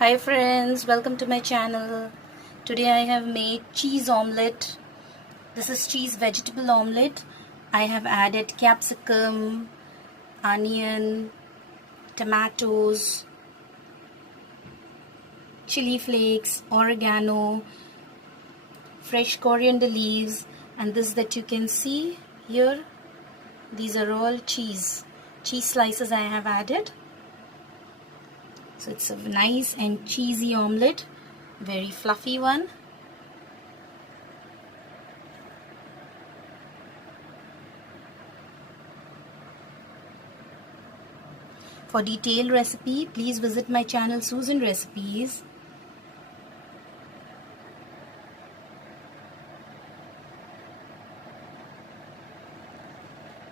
Hi friends, welcome to my channel. Today I have made cheese omelette. This is cheese vegetable omelette. I have added capsicum, onion, tomatoes, chili flakes, oregano, fresh coriander leaves, and this that you can see here, these are all cheese slices I have added. So it's a nice and cheesy omelette, very fluffy one. For detailed recipe, please visit my channel Susan Recipes.